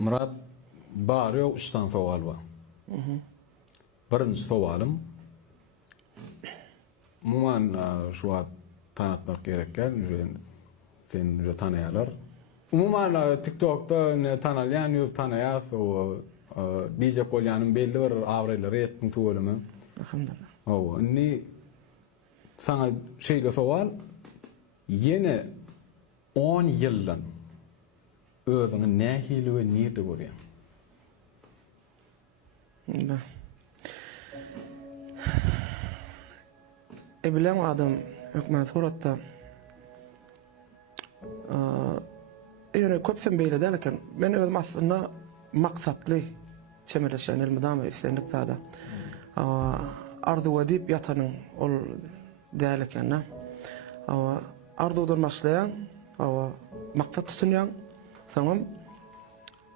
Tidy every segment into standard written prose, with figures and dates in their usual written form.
Murat bari yok üçten soval var. Birinci sovalım. Muman şu an tanıtmak gerekken, sen tanıyalar. Umuman TikTok'ta ne tanıyan yüz tanıyas o DJ Kolyan'ın belli bir avreleri ettin tuğulümü. Alhamdulillah. O ni sana şeyle soval yine 10 yıldan özünü ne hili ve niyeti görüyen. Da. Bilen adam hükmet suratda yani köpsen beyle derken ben özüm aslında maksatlı çemeleşen ilmidam ve istendik da arzu edip yatanın ol derken arzudan başlayan maksat tutunayan tamam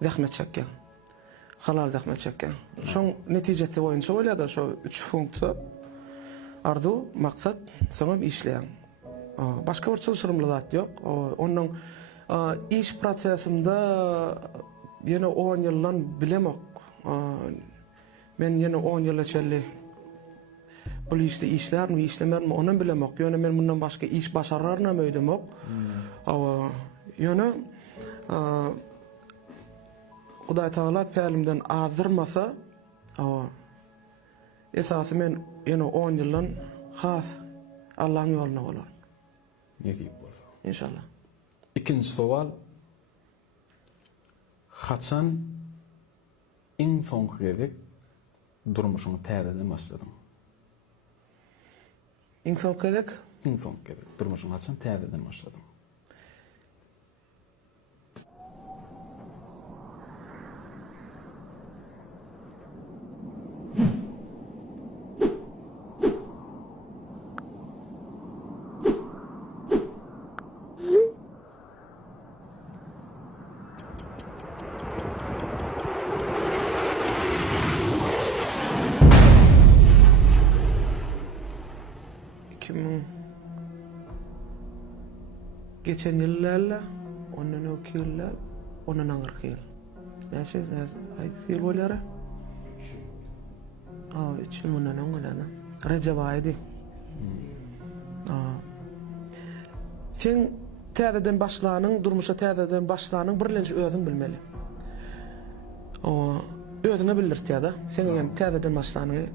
zahmet çeken halal zahmet çeken şun neticesi boyunca öyle da şu üç funksiyon arzu maksat tamam işleyen başka bir çalışırımlı zat yok onun iş prosesinde yine 10 yıldan bilemek ben yine 10 yıl içerli bu işte işler mi işlemer mi onu bilemek yani ben bundan başka iş başararına mı ödemek yani Huday Teala perimden azırmasa esası men yine 10 yıldan has Allah'ın yoluna olur. Nesip olsa. İnşallah. İkinci soval kaçan en son gerek durmuşunu təzədən başladım. En son gerek? En son gerek durmuşunu kaçan təzədən başladım. Geçen yıllarla, ondan o yıllar, ondan 40 yıl. Nasıl? Ay yıl olara? 3 yıl bundan olana. Recep ayıydı. Sen təzədən başlanın, durmuşa təzədən başlanın, birlənci özün bilmeli. Özüne bildirti da. Sen hem təzədən başlanın.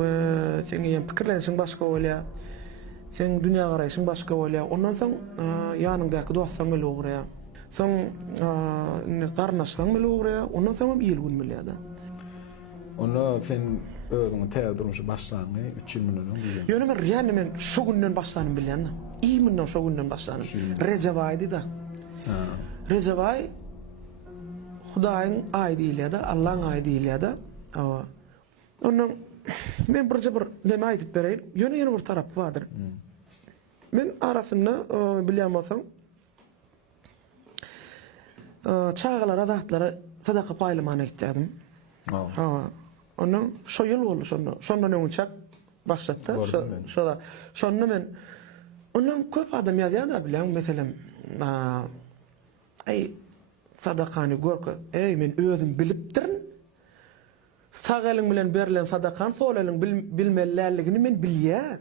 Ve sen hem fikirlensin başka olaya. Sen dünya qarayışın başka olaya. Ondan soň yanındaki dostsan bile uğraya. Soň qarnaşsan bile uğraya. Ondan soň bir yıl günmeli da. Onu sen özüňi täze durmuşa başlagyň 3 yıl bundan bilýän. Ýöne men ýani men şu günden başlanyň bilýän. İyi bundan şu günden başlanyň. Recep aydy da. Recep ay Hudaýyň aýy diýilýär da, Allahyň aýy diýilýär da. Ondan men birce bir neme aýdyp bereýin. Ýöne bir tarapy bardyr. Men arasynda bilýän bolsam çağalara zatlara sadaka paýlamana gitdim. Ondan şu yıl boldu şondan öňçek başlatdy. Şonda men ondan köp adam ýazýar da bilýän meselem sadakany görke men özüm bilipdirin. Sağ eliň bilen berilen sadakan sol eliň bilmellerligini men bilýän.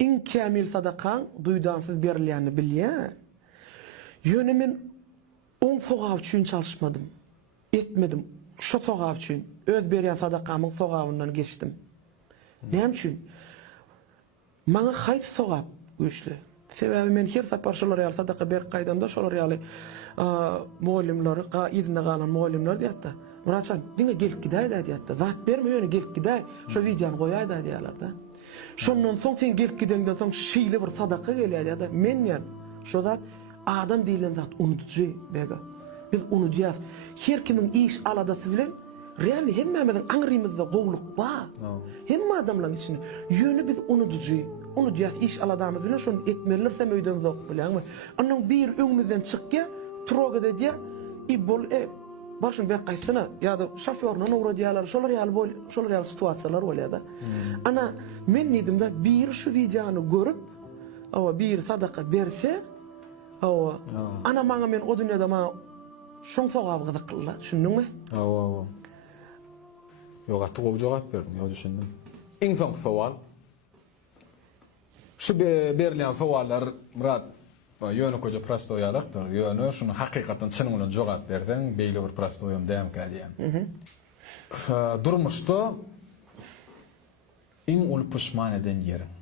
En kamil sadakan duýdansyz berilýänini bilýän. Ýöne men on sogap üçin çalışmadym. Etmedim. Şu sogap üçin öz berýän sadakamyň sogabyndan geçdim. Näme üçin? Maňa haýsy sogap güýçli. Sebebi men her sapar şolar ýaly sadaka berip gaýdamda şolar ýaly muallimler, izne galan muallimler diýetdi. Muratçan, diňe gelip gidäýdi diýetdi. Zat berme ýöne gelip gidäý. Şo videony goýaýdy diýerler da. Şondan soň sen gelip gidenden soň şeýle bir sadaka gelýär da. Men ýa şo zat adam diýilen zat unutujy bega. Biz unudyas. Her kimiň iş aladasy bilen reali hemmemizin aňrymyzda gowluk bar. Hemme adamlaryň içinde ýöne biz unutujy. Unudyas iş aladamyz bilen şonu etmelirsem öýden zok bilenmi? Onuň bir öňümizden çykýa, trogada diýe, ibol başın bek gaýsyna ýa-da şoförüne uğra diýerler, şolar ýaly situasiýalar bolýar da. Ana men nedimde bir şu videony görüp, bir sadaka berse, ana maňa men o dünýäde şoň sowab gyzykly, düşündiňmi? Awa. Yok, atı jogap berdim, yo düşündüm. Iň soňky sowal. Şu berilen sowallar Murat ýöne köje prostoýalykdyr. Ýöne şunu hakykatan çynyň bilen jogap berseň, beýle bir prostoýum däm kädiýär. Durmuşda iň uly puşman eden ýeriň.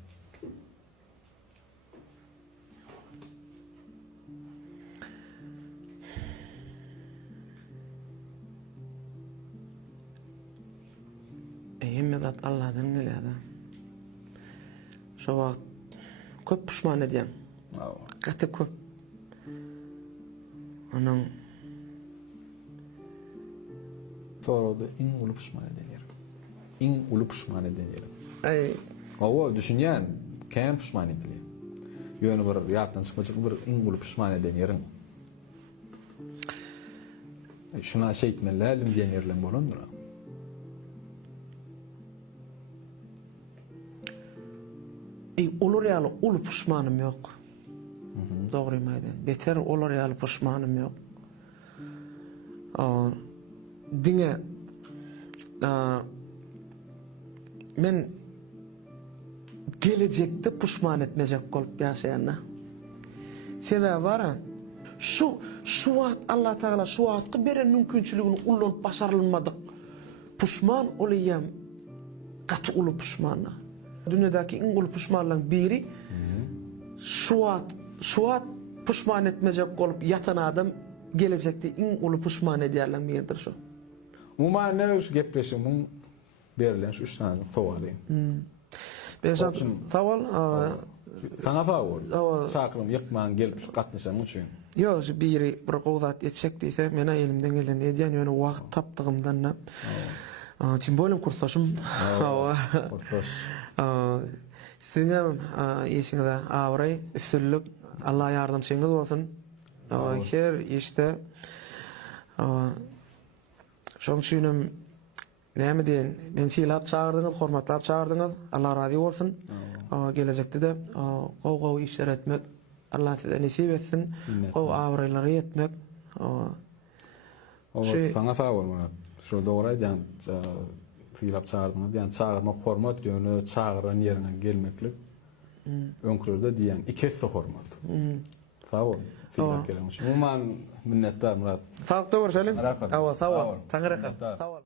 Emme zat Allah'dan gelýär. Şo wagt köp puşman edýän. Gaty köp. Onuň Sorada iň uly puşman eden ýer. Iň uly puşman eden ýer. Ay, Awa düşünýän, käm puşman edilýär. Ýöne bir ýatdan çykmajak bir iň uly puşman eden ýeriň. Şuna şeýtmelälim diýen ýerler bolandyr. olur ýaly uly puşmanym ýok. Dogry maýdan. Beter olur ýaly puşmanym ýok. Diňe men gelecekde puşman etmejek bolup ýaşaýanna. Sebäbi bara şu wagt Allah Taala şu wagtky beren mümkinçiligini ullanyp başarylmadyk. Puşman olaýam gaty uly puşmanna. Dünyadaki iň uly puşmanlaryň biri şu wagt puşman etmejek bolup ýatan adam gelecekde iň uly puşman edýärler biridir şu. Umuman neresi gepleşimiň berilen şu 3 tane sowaly. Beşat tawal Sana fawol. Çakrym ýykman gelip gatnaşan üçin. Yo, biri bir gowzat etjek diýse, mena elimden gelen edýän ýöne wagt tapdygymdan çim bolum kursaşym. Kursaş. Siňem ýeşiňizde awry, üstünlük, Allah ýardamçyňyz bolsun. Her işte şoň üçinem näme diýen, men filap çağırdyňyz, hormatlap çağırdyňyz. Allah razy bolsun. Gelecekde de gow işler etmek Allah size nasip etsin. Gow awrylary etmek. Sana fawol Murat. Şu dogry ýan filap çağırdyňyz, ýan çağırmak hormat ýöne çağıran ýerine gelmeklik. Öňkürde diýen ikisi hormat. Fawol. Filap gelen. Umuman minnettar Murat. Sağlıkta görüşelim. Awa, sağ ol. Taňra.